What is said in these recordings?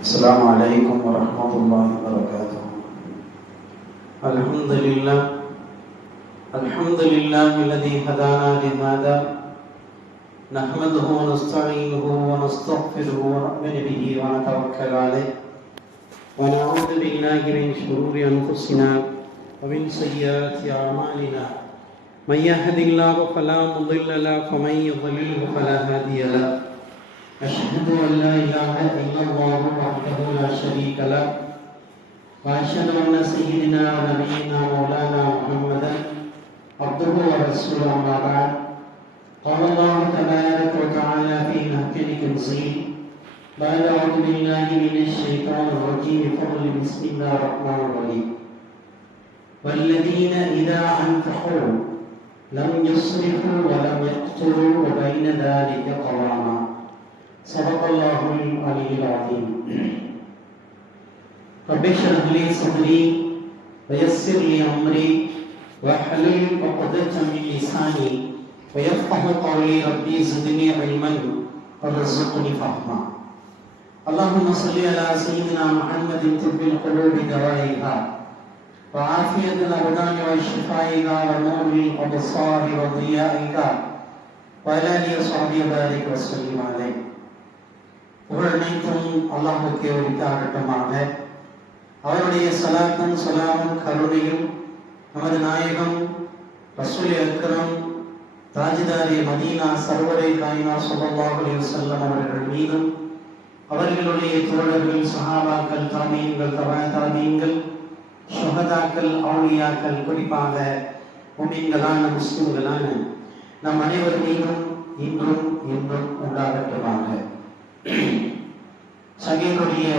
السلام عليكم ورحمة الله وبركاته. الحمد لله الذي هدانا لهذا نحمده ونستعينه ونستغفره ونؤمن به ونتوكل عليه ونعوذ بالله من شرور أنفسنا ومن سيئات أعمالنا من يهد الله فلا مضل له ومن يضلل فلا هادي له. أشهد أن لا إله إلا الله وحده لا شريك له وأشهد أن سيدنا ونبينا مولانا محمدا عبده ورسوله أما بعد. قال الله تبارك وتعالى في محكم تنزيل بعد أعوذ بالله من الشيطان الرجيم قل بسم الله الرحمن الرحيم والذين إذا أنفقوا لم يسرفوا ولم يقتروا وبين ذلك قواما. صدق الله العلي العظيم. رب اشرح لي صدري ويسر لي أمري واحلل عقدة من لساني ويفقهوا قولي ربي زدني علما وارزقني فهما. اللهم صل على سيدنا محمد طب القلوب دوائها وعافية الأبدان وشفائها ونور الأبصار وضيائها وعلى آله وصحبه وبارك وسلم عليه. புகழனைத்தும் அல்லாஹ்வுக்கே உரித்தாகட்டுமாக. அவருடைய சலாத்தும் சலாமும் கருணையும் நமது நாயகம் ரசூல் அக்ரம் தாஜிதாரி மதீனா சர்வரை காயினா ஸல்லல்லாஹு அலைஹி வஸல்லம் அவர்கள் மீதும் அவர்களுடைய தோழர்கள் சஹாபாக்கள் தாபீன்கள் தபீன்கள் ஷுஹதாக்கள் அவுலியாக்கள் குறிப்பாக முஃமின்களான முஸ்லிம்களான நம் அனைவர் மீதும் இன்றும் என்றும் உண்டாகட்டுமாக. சகீருடைய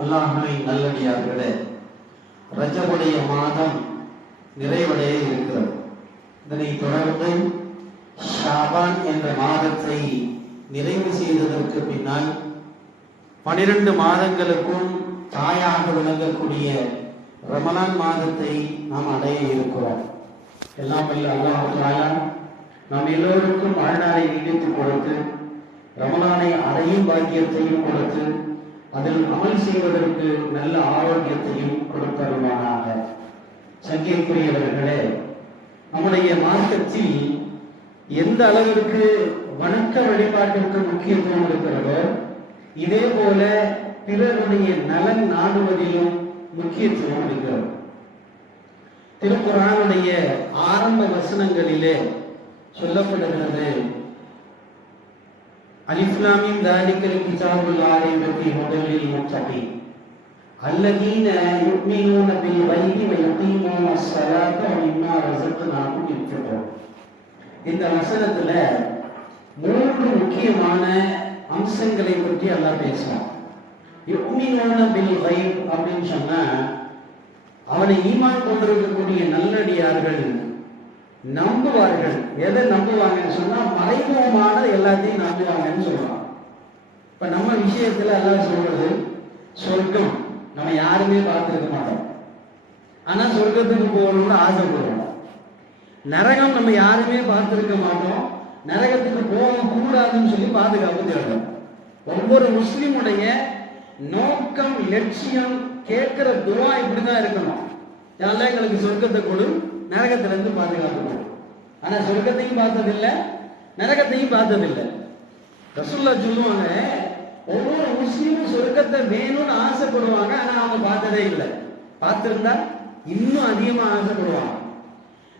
அல்லாஹ்வின் நல்லடியார்களே, ரஜபுடைய மாதம் நிறைவடைய இருக்கிறது. இதனைத் தொடர்ந்து ஷாபான் என்ற மாதத்தை நிறைவு செய்ததற்கு பின்னால் 12 மாதங்களுக்கும் தாயாக விளங்கக்கூடிய ரமலான் மாதத்தை நாம் அடைய இருக்கிறோம். எல்லாம் வல்ல அல்லாஹ் தஆலா நாம் எல்லோருக்கும் வாழ்நாளை நீடித்து கொடுத்து ரமலானை அடையும் பாக்கியத்தையும் கொடுத்து அதில் அமல் செய்வதற்கு நல்ல ஆரோக்கியத்தையும் கொடுத்தருவானாக. சங்கைக்குரியவர்களே, நம்முடைய மார்க்கத்தில் எந்த அளவிற்கு வணக்க வழிபாட்டிற்கு முக்கியத்துவம் இருக்கிறதோ இதே போல பிறருடைய நலன் நாடுவதிலும் முக்கியத்துவம் இருக்கிறது. திருக்குர்ஆனுடைய ஆரம்ப வசனங்களிலே சொல்லப்படுகிறது, அலிஃப் லாம் மீம் தாலிகல் கிதாபுல் லா ரைப ஃபீஹி ஹுதல் லில் முத்தகீன் அல்லதீன யுமினூன பில் கைபி வ யகீமூனஸ் ஸலாத்த வ மிம்மா ரஸக்னாஹும் யுன்ஃபிகூன். இந்த வசனத்துல 3 முக்கியமான அம்சங்களை பற்றி அல்லாஹ் பேசுறான். யுமினூன பில் கைப் அப்படின்னு சொன்னா அவனை ஈமான் கொண்டிருக்கக்கூடிய நல்லடியார்கள் நம்புவார்கள். எதை நம்புவாங்கன்னு சொன்னா மறைமுகமான எல்லாத்தையும் நம்புவாங்கன்னு சொல்றான். இப்ப நம்ம விஷயத்துல எல்லாம் சொல்றது சொர்க்கம் நம்ம யாருமே பார்த்திருக்க மாட்டோம், ஆனா சொர்க்கத்துக்கு போகணும்னு ஆசைப்படுவோம். நரகம் நம்ம யாருமே பார்த்திருக்க மாட்டோம், நரகத்துக்கு போக கூடாதுன்னு சொல்லி பாதுகாப்பு தேடுறோம். ஒவ்வொரு முஸ்லிமுடைய நோக்கம் லட்சியம் கேட்கிற துவா இப்படிதான் இருக்கணும், யாரெல்லாம் எங்களுக்கு சொர்க்கத்தை கொடு, நரகத்துல இருந்து பாதுகாப்பு கொடு. ஆனா சொர்க்கத்தையும் பார்த்ததில்லை, நரகத்தையும் பார்த்ததில்லை. ரசூலுல்லாஹ் சொல்லுவாங்க, ஒவ்வொரு முஸ்லீமும் சொர்க்கத்தை வேணும்னு ஆசைப்படுவாங்க, ஆனா அவங்க பார்த்ததே இல்லை. பார்த்திருந்தா இன்னும் அதிகமா ஆசைப்படுவாங்க.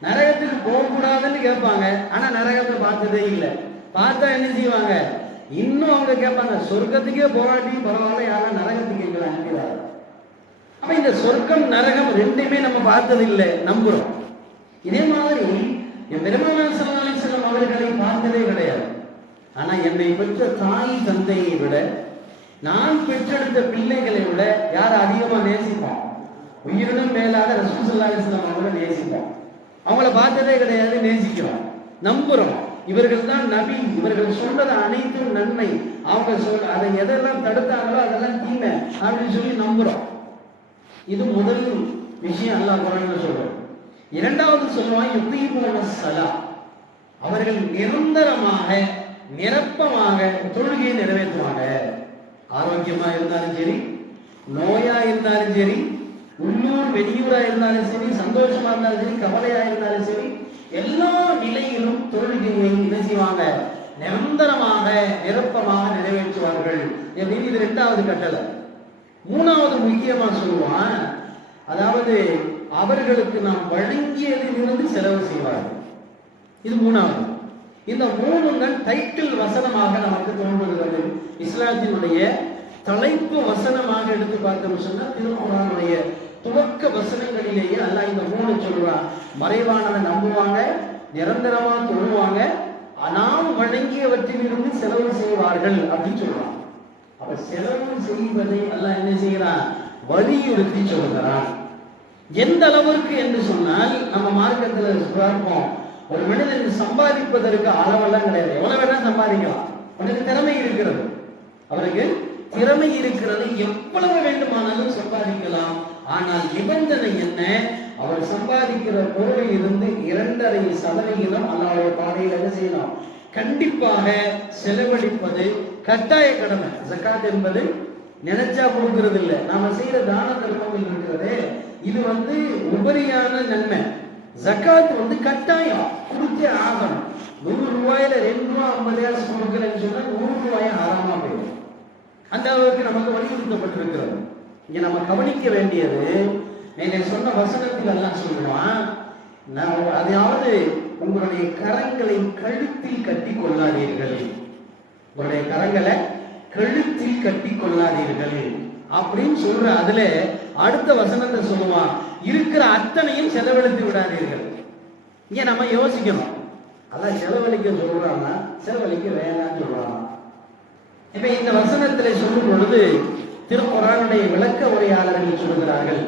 நரகத்துக்கு போகக்கூடாதுன்னு கேட்பாங்க, ஆனா நரகத்தை பார்த்ததே இல்லை. பார்த்தா என்ன செய்வாங்க, இன்னும் அவங்க கேட்பாங்க, சொர்க்கத்துக்கே போராட்டியும் பரவாயில்ல, யாரும் நரகத்துக்கு எங்களை அனுப்பிடாது. அப்ப இந்த சொர்க்கம் நரகம் ரெண்டுமே நம்ம பார்த்தது இல்லை, நம்புறோம். இதே மாதிரி என் பெருமானார் ஸல்லல்லாஹு அலைஹி வஸல்லம் அவர்களை பார்த்ததே கிடையாது. ஆனா என்னை பெற்ற தாய் தந்தையை விட நான் பெற்றெடுத்த பிள்ளைகளை விட யார் அதிகமா நேசிப்போம்? உயிருடன் மேலாக ரசூல் ஸல்லல்லாஹு அலைஹி வஸல்லம் அவங்களை நேசிப்போம். அவங்கள பார்த்ததே கிடையாது, நேசிக்கிறோம், நம்புறோம். இவர்கள் தான் நபி, இவர்கள் சொல்றது அனைத்தும் நன்மை, அவங்க அதை எதெல்லாம் தடுத்தாங்களோ அதெல்லாம் தீமை அப்படின்னு சொல்லி நம்புறோம். இது முதல் விஷயம் அல்லாஹ் குர்ஆன்ல சொல்றான். இரண்டாவது சொல்லுவாங்க, யுகீமுனஸ் ஸலா, அவர்கள் நிரந்தரமாக நிரப்பமாக தொழுகையை நிறைவேற்றுவாங்க. ஆரோக்கியமா இருந்தாலும் சரி, நோயா இருந்தாலும் சரி, உள்ளூர் வெளியூரா இருந்தாலும் சரி, சந்தோஷமா இருந்தாலும் சரி, கவலையா இருந்தாலும் சரி, எல்லா நிலையிலும் தொழுகையை என்ன செய்வாங்க? நிரந்தரமாக நிரப்பமாக நிறைவேற்றுவார்கள். இது இரண்டாவது கட்டளை. மூணாவது முக்கியமா சொல்லுவான், அதாவது அவர்களுக்கு நாம் வழங்கியதிலிருந்து செலவு செய்வார்கள். இது மூணாவது. இந்த மூணுங்கள் டைட்டில் வசனமாக நமக்கு தோன்றுகிறது. இஸ்லாத்தினுடைய தலைப்பு வசனமாக எடுத்து பார்த்தோம் சொன்னா திருக்குர்ஆனுடைய துவக்க வசனங்களிலேயே அல்லாஹ் இந்த மூணு சொல்றான். மறைவானவன் நம்புவாங்க, நிரந்தரமா தொழுவாங்க, நாம் வழங்கியவற்றிலிருந்து செலவு செய்வார்கள் அப்படின்னு சொல்றான். அப்ப செலவு செய்வதை அல்லாஹ் என்ன செய்யறான்? வலியுறுத்தி சொல்கிறான். எந்த அளவிற்கு என்று சொன்னால், நம்ம மார்க்கத்தில் பார்ப்போம், ஒரு மனிதன் சம்பாதிப்பதற்கு அளவெல்லாம் கிடையாது. எவ்வளவு வேணா சம்பாதிக்கலாம். அவனுக்கு திறமை இருக்கிறது, அவருக்கு திறமை இருக்கிறது, எவ்வளவு வேண்டுமானாலும் சம்பாதிக்கலாம். ஆனால் நிபந்தனை என்ன? அவர் சம்பாதிக்கிற பொருளில் இருந்து 2.5% அல்லாஹ்வுடைய பாதையில் என்ன செய்யணும்? கண்டிப்பாக செலவழிப்பது கட்டாய கடமை. ஜகாத் என்பது நினைச்சா கொடுக்கிறது இல்லை. நாம செய்யற தான தர்மங்கள் இருக்கிறது, இது உபரியான நன்மை. ஜகாத் கட்டாயம் கொடுத்தே ஆகணும். 100 ரூபாயில 2 ரூபாய் 50 காசு கொடுக்கலன்னு சொன்னா 100 ரூபாய் ஆறாமா போயிடும். அந்த அளவுக்கு நமக்கு வலியுறுத்தப்பட்டிருக்கிறது. இங்க நம்ம கவனிக்க வேண்டியது, நீங்க சொன்ன வசனத்தில் எல்லாம் சொல்லுவான், அதாவது உங்களுடைய கரங்களை கழுத்தில் கட்டி கொள்ளாதீர்கள், உங்களுடைய கரங்களை கழுத்தில் கட்டி கொள்ளாதீர்கள் அப்படின்னு சொல்ற. அதுல அடுத்த வசனத்தை சொல்லுவான், இருக்கிற அத்தனையும் செலவழித்து விடாதீர்கள். இங்க நம்ம யோசிக்கணும், அதான் செலவழிக்க சொல்றாங்க, செலவழிக்க வேணாம்னு சொல்றாங்க. இப்ப இந்த வசனத்திலே சொல்லும் பொழுது திருக்குர்ஆனுடைய விளக்க உரையாளர்கள் சொல்கிறார்கள்,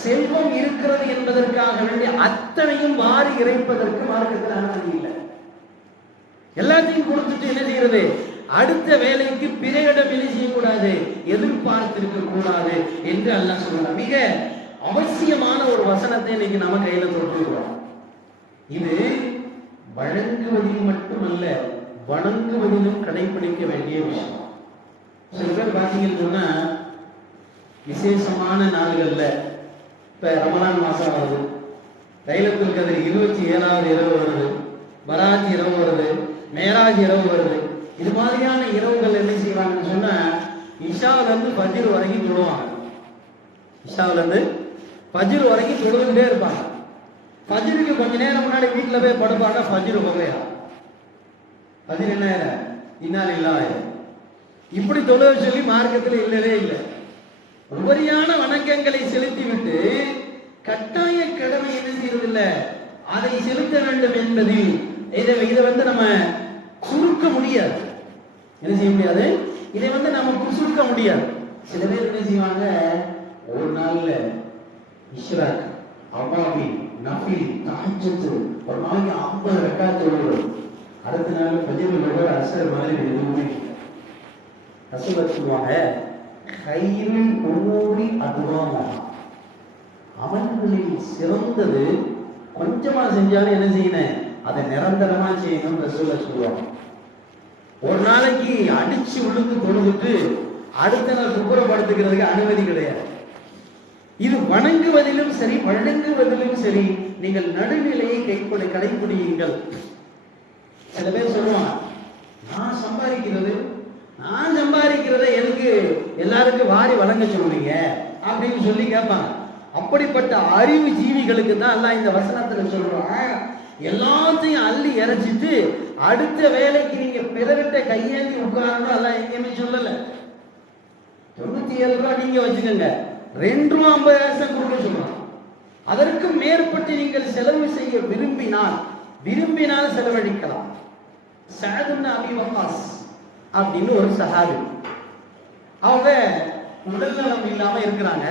செல்வம் இருக்கிறது என்பதற்காக வேண்டிய அத்தனையும் வாரி இறைப்பதற்கு மார்க்கத்தில் அனுமதி இல்லை. எல்லாத்தையும் கொடுத்துட்டு என்ன செய்யறது? அடுத்த வேலைக்கு பிறையிடம் என்ன செய்யக்கூடாது, எதிர்பார்த்திருக்க கூடாது என்று அல்லாஹ் சொல்றான். மிக அவசியமான ஒரு வசனத்தை இன்னைக்கு நம்ம கையில தொட்டுக்கிறோம். இது வழங்குவதில் மட்டுமல்ல, வணங்குவதிலும் கடைபிடிக்க வேண்டிய விஷயம். சில பேர் பார்த்தீங்கன்னு சொன்னா, விசேஷமான நாள்கள்ல, இப்ப ரமலான் மாசம் வருது, லைலத்துல் கத்ர் 27வது இரவு வருது, பராத் இரவு வருது, மேராஜ் இரவு வருது. இது மாதிரியான இரவுகள் என்ன செய்வாங்கன்னு சொன்னா, இஷாவுல இருந்து ஃபஜ்ர் வரைக்கும் தொழுவாங்க. இஷாவுல இருந்து ஃபஜ்ர் வரைக்கும் தொழுதுட்டே இருப்பாங்க. ஃபஜ்ருக்கு கொஞ்ச நேரம் முன்னாடி வீட்டுல போய் படுப்பாங்க. ஃபஜ்ர் போகையா, ஃபஜ்ர் என்ன இன்னால் இல்லாயிரம் இப்படி தொழுவ சொல்லி மார்க்கத்தில் இல்லவே இல்லை. உபரியான வணக்கங்களை செலுத்தி விட்டு கட்டாய கடமை என்ன செய்யறதில்லை, அதை செலுத்த வேண்டும் என்பதில் இதை நம்ம சுருக்க முடியாது. என்ன செய்ய முடியாது? இதை நம்ம சுருக்க முடியாது. சில பேர் என்ன செய்வாங்க, ஒரு நாள்ல இஷ்ராக், அவாபி, நஃபில், தஹஜ்ஜுத் ஒரு நாளைக்கு 50 ரக்காத் தொழுவோம். அடுத்த நாள் ஃபஜ்ர், அஸ்ர், மக்ரிப் எதுவுமே இல்லை. ரசூலுல்லாஹ் சொல்லுவாங்க, கைரில் உமூரி அதுவாக, அமல்களில் சிறந்தது கொஞ்சமா செஞ்சாலும் என்ன செய்யணும், அதை நிரந்தரமா செய்யணும். ரசூலுல்லாஹ் சொல்லுவாங்க. ஒரு நாளைக்கு அடிச்சு உழுந்து தொழுதுட்டு அடுத்த நாள் குப்புறப்படுத்துகிறதுக்கு அனுமதி கிடையாது. இது வணங்குவதிலும் சரி, வழங்குவதிலும் சரி, நீங்கள் நடுநிலையை கடைபிடியுங்கள். சில பேர் சொல்லுவாங்க, நான் சம்பாதிக்கிறத எதுக்கு எல்லாருக்கும் வாரி வழங்க சொல்றீங்க அப்படின்னு சொல்லி கேட்பாங்க. அப்படிப்பட்ட அறிவு ஜீவிகளுக்கு தான் எல்லாம் இந்த வசனத்துல சொல்றான், எல்லாத்தையும் அள்ளி இறைச்சிட்டு அடுத்த வேலைக்கு நீங்க பிறவிட்ட கையேந்தி உட்காரணும் எல்லாம் எங்கேயுமே சொல்லல. 97 ரூபாய் நீங்க வச்சுக்கோங்க, 2 ரூபாய் 50 காசு கொடுக்க சொல்றோம். அதற்கு மேற்பட்டு நீங்கள் செலவு செய்ய விரும்பினால் செலவழிக்கலாம். சஅத் இப்னு அபீ வக்காஸ் அப்படின்னு ஒரு சஹாபி, அவங்க உடல்நலம் இல்லாம இருக்கிறாங்க.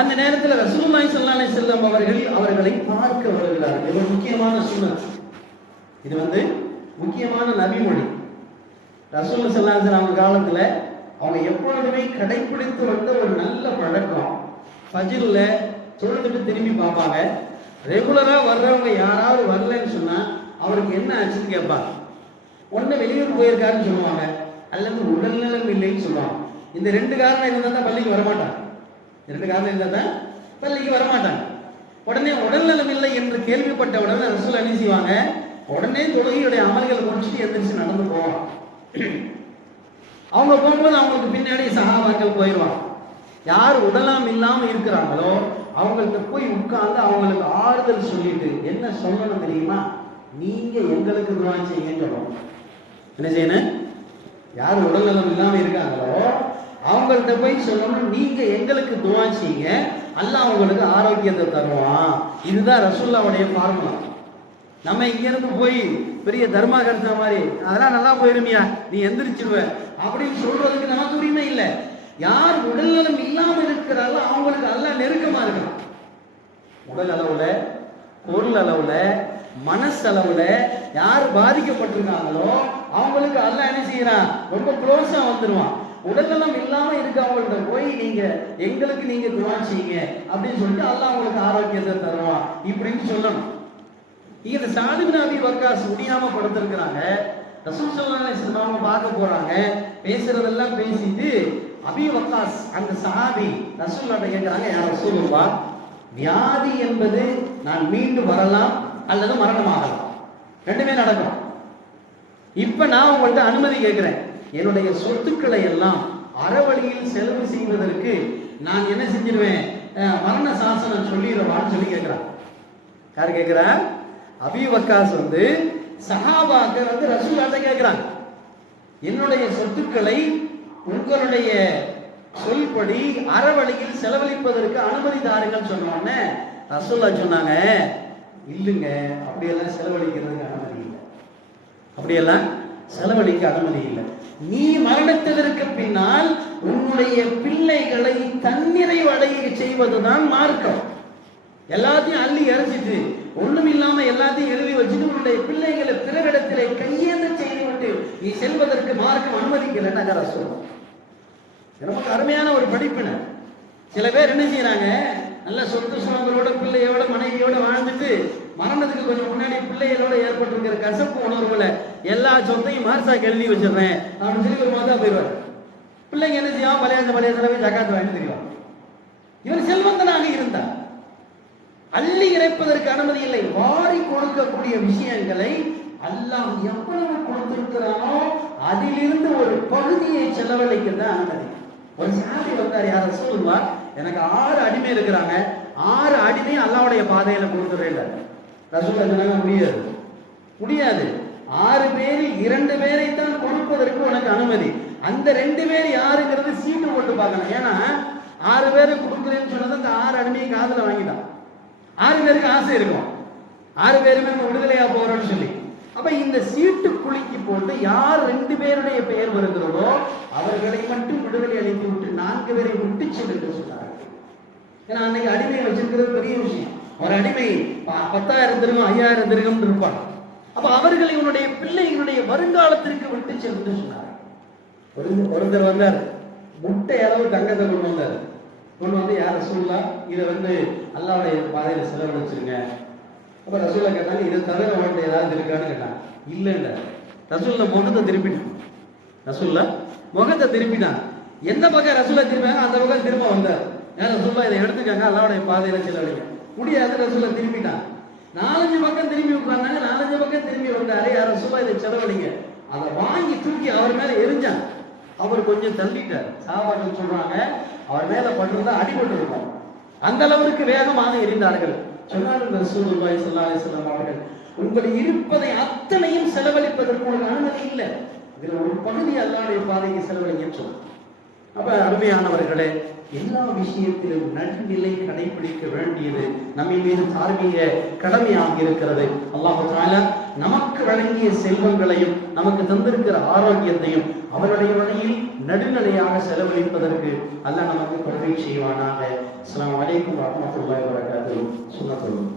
அந்த நேரத்தில் ரசூலுல்லாஹி ஸல்லல்லாஹு அலைஹி வஸல்லம் அவர்களை பார்க்க வருகிறார்கள். இது முக்கியமான சுன்னத், இது முக்கியமான நபிமொழி. ரசூலுல்லாஹி ஸல்லல்லாஹு அலைஹி வஸல்லம் காலத்துல அவங்க எப்பொழுதுமே கடைபிடித்து வந்த ஒரு நல்ல பழக்கம், ஃபஜ்ர்ல தொழுதுட்டு திரும்பி பார்ப்பாங்க. ரெகுலரா வர்றவங்க யாராவது வரலன்னு சொன்னா அவருக்கு என்ன ஆச்சுன்னு கேட்பாங்க. ஒண்ணு வெளியூர் போயிருக்காருன்னு சொல்லுவாங்க, அல்லது உடல்நலம் இல்லைன்னு சொல்லுவாங்க. இந்த ரெண்டு காரணம் இருந்தால் தான் பள்ளிக்கு வரமாட்டாங்க. ரெண்டு காரணம் இருந்தால் தான் பள்ளிக்கு வரமாட்டாங்க. உடனே உடல்நலம் இல்லை என்று கேள்விப்பட்ட உடனே ரசூல் என்ன செய்வாங்க, உடனே தொழுகையுடைய அமல்கள் முடிச்சுட்டு எந்திரிச்சு நடந்து போவாங்க. அவங்க போகும்போது அவங்களுக்கு பின்னாடி சஹாபாக்கள் போயிடுவாங்க. யார் உடலாம் இல்லாமல் இருக்கிறாங்களோ அவங்கள்ட்ட போய் உட்கார்ந்து அவங்களுக்கு ஆறுதல் சொல்லிட்டு என்ன சொல்லணும் தெரியுமா, நீங்க எங்களுக்கு துஆ செய்யுங்கன்னு சொல்லணும். என்ன செய்யணும், யார் உடல்நலம் இல்லாமல் இருக்காங்களோ அவங்கள்ட்ட போய் சொல்லணும், நீங்க எங்களுக்கு துஆ செய்யுங்க, அல்லாஹ் அவங்களுக்கு ஆரோக்கியத்தை தருவான். இதுதான் ரசூலுல்லாஹ்வுடைய ஃபார்முலா. நம்ம இங்கிருந்து போய் பெரிய தர்மா கருத்த மாதிரி அதெல்லாம் நல்லா போயிருமியா நீ எந்திரிச்சிருவ அப்படின்னு சொல்றதுக்கு நமக்கு உரிமை இல்லை. யார் உடல்நலம் இல்லாமல் இருக்கிறாரோ அவங்களுக்கு அல்லாஹ் நெருக்கமா இருக்கான். உடல் அளவுல, பொருள் அளவுல, மனசளவுல யார் பாதிக்கப்பட்டிருக்காங்களோ அவங்களுக்கு அல்லாஹ் என்ன செய்யறான், ரொம்ப க்ளோஸா வந்துருவான். உடல்நலம் இல்லாம இருக்கவங்கள்ட்ட போய் நீங்க எங்களுக்கு நீங்க துஆ செய்யுங்க அப்படின்னு சொல்லிட்டு அல்லாஹ் அவங்களுக்கு ஆரோக்கியத்தை தருவான் இப்படின்னு சொல்லணும். இந்த சாத் இப்னு அபீ வக்காஸ் முடியாம படுத்திருக்கிறாங்க. ரசூல் ஸல்லல்லாஹு அலைஹி வஸல்லம் பார்க்க போறாங்க. பேசுறதெல்லாம் பேசிட்டு அபீ வக்காஸ் அந்த சஹாபி ரசூலுல்லாஹ்ட்ட கேட்கிறாங்க, யா ரசூலுல்லாஹ், வியாதி என்பது நான் மீண்டு வரலாம் அல்லது மரணமாகலாம், ரெண்டுமே நடக்கும். இப்ப நான் உங்கள்ட்ட அனுமதி கேட்கிறேன், என்னுடைய சொத்துக்களை எல்லாம் அறவழியில் செலவு செய்வதற்கு நான் என்ன செஞ்சிருவேன், மரண சாசனம் சொல்லிடுவான்னு சொல்லி கேட்கிறான். யார் கேட்கிறா, அபீ வக்காஸ் சஹாபாக்கள் ரசூலுல்லாஹ்ட்ட கேட்கிறாங்க, என்னுடைய சொத்துக்களை உங்களுடைய சொல்படி அறவழியில் செலவழிப்பதற்கு அனுமதி தாருங்கள் சொன்னோன்னே ரசூலுல்லாஹ் சொன்னாங்க, இல்லைங்க, அப்படியெல்லாம் செலவழிக்கிறதுக்கு அனுமதி இல்லை, அப்படியெல்லாம் செலவழிக்க அனுமதி இல்லை. நீ மரணத்திற்கு பின்னால் உன்னுடைய பிள்ளைகளை தன்னிறைவு அடைய செய்வதுதான் மார்க்கம். எல்லாத்தையும் அள்ளி இறைச்சிட்டு ஒண்ணும் இல்லாம எல்லாத்தையும் எழுதி வச்சுட்டு உன்னுடைய பிள்ளைகளை பிறரிடத்திலே கையேந்த செய்துவிட்டு நீ செல்வதற்கு மார்க்கம் அனுமதிக்கலன்னு சொல்லுவோம். நமக்கு அருமையான ஒரு படிப்பினை. சில பேர் என்ன செய்யறாங்க, நல்ல சொத்து சுகங்களோட பிள்ளையோட மனைவியோட வாழ்ந்துட்டு மரணத்துக்கு கொஞ்சம் முன்னாடி பிள்ளைகளோட ஏற்பட்டிருக்கிற கசப்பு உணர்வுல எல்லா சொத்தையும் மார்சாக்கு எழுதி வச்சிடறேன் அப்படின்னு சொல்லி ஒரு மாதிரி போயிடுவார். பிள்ளைங்க என்ன செய்யும், பழைய செலவை ஜகாத்து வாங்கி தெரியும். இவர் செல்வந்தனாக இருந்தார், அள்ளி இறைப்பதற்கு அனுமதி இல்லை. வாரி கொடுக்கக்கூடிய விஷயங்களை அல்லாஹ் எவ்வளவு கொடுத்திருக்கிறானோ அதிலிருந்து ஒரு பகுதியை செலவழிக்க தான் அனுமதி. ஒரு சாதி வந்தார், யார் ரசூலுல்லாஹ், எனக்கு 6 அடிமை இருக்கிறாங்க, 6 அடிமை அல்லாஹ்வுடைய பாதையில கொடுத்துறேன். ரசூலுல்லாஹ் சொன்னாங்க, முடியாது, 6 பேரில் 2 பேரை தான் கொடுப்பதற்கு உனக்கு அனுமதி. அந்த 2 பேர் யாருங்கிறது சீட்டு போட்டு பார்க்கணும். ஏன்னா 6 பேரை கொடுக்குறேன்னு சொன்னது அந்த 6 அடிமையை காதுல வாங்கிட்டான். 6 பேருக்கு ஆசை இருக்கும், 6 பேருமே நம்ம விடுதலையா போறோம்னு சொல்லி. அப்ப இந்த சீட்டு குலுக்கி போட்டு யார் 2 பேருடைய பெயர் வருகிறதோ அவர்களை மட்டும் விடுதலை அளித்து விட்டு 4 பேரை விட்டு சென்று சொன்னார்கள். ஏன்னா அன்னைக்கு அடிமையை வச்சிருக்கிறது பெரிய விஷயம். ஒரு அடிமை 10,000 திருகம் 5,000 திருகம் இருப்பாங்க. அப்ப அவர்களை இவனுடைய பிள்ளைகளுடைய வருங்காலத்திற்கு விட்டு சென்று சொன்னார். ஒருத்தர் வந்தார், முட்டை அளவு தங்கத்தை கொண்டு வந்தார். கொண்டு வந்து, யார் ரசூலுல்லாஹ், இதை அல்லாஹ்வுடைய பாதையில செலவழிச்சிருங்க. அப்ப ரசூலுல்லாஹ் கேட்டாங்க, இதை தவிர அவன்கிட்ட ஏதாவது இருக்கான்னு கேட்டாங்க. இல்லைன்னு ரசூலுல்லாஹ் முகத்தை திருப்பிட்டான். ரசூலுல்லாஹ் முகத்தை திருப்பிட்டான். எந்த பக்கம் ரசூலுல்லாஹ் திரும்பினாங்க அந்த பக்கம் திரும்ப வந்தார். யார் ரசூலுல்லாஹ், இதை எடுத்துக்காங்க, அல்லாஹ்வுடைய பாதையில செலவழிங்க. முடியாது, ரசூலுல்லாஹ் திரும்பிட்டான். 4-5 பக்கம் திரும்பி உட்கார்ந்தாங்க, 4-5 பக்கம் திரும்பி வந்தாரு. யார் ரசூலுல்லாஹ், இதை செலவழிங்க. அதை வாங்கி தூக்கி அவர் மேல எரிஞ்சான். அவர் கொஞ்சம் தள்ளிட்டார். சஹாபாக்கள் சொல்றாங்க, அவர் மேல பட்டிருந்தா அடிபட்டு இருக்கும், அந்த அளவுக்கு வேகமாக எரிந்தார்கள். சொன்னார்கள் ரசூலுல்லாஹி ஸல்லல்லாஹு அலைஹி வஸல்லம் அவர்கள், உங்கள் இருப்பதை அத்தனையும் செலவழிப்பதற்கு உங்களுக்கு அனுமதி இல்லை, இதுல ஒரு பகுதி அல்லாஹ்வுடைய பாதைக்கு செலவழிங்கன்னு சொல்றாங்க. அப்ப அருமையானவர்களே, எல்லா விஷயத்திலும் நடுநிலை கடைபிடிக்க வேண்டியது நம்ம மீது தார்மீக கடமையாக இருக்கிறது. அல்லாஹ் தஆலா நமக்கு வழங்கிய செல்வங்களையும் நமக்கு தந்திருக்கிற ஆரோக்கியத்தையும் அவருடைய வழியில் நடுநிலையாக செலவழிப்பதற்கு அல்லாஹ் நமக்கு கருணை செய்வானாக. அஸ்ஸலாமு அலைக்கும் வரஹ்மத்துல்லாஹி வபரகாத்துஹு. சுன்னத்துல்லாஹ்.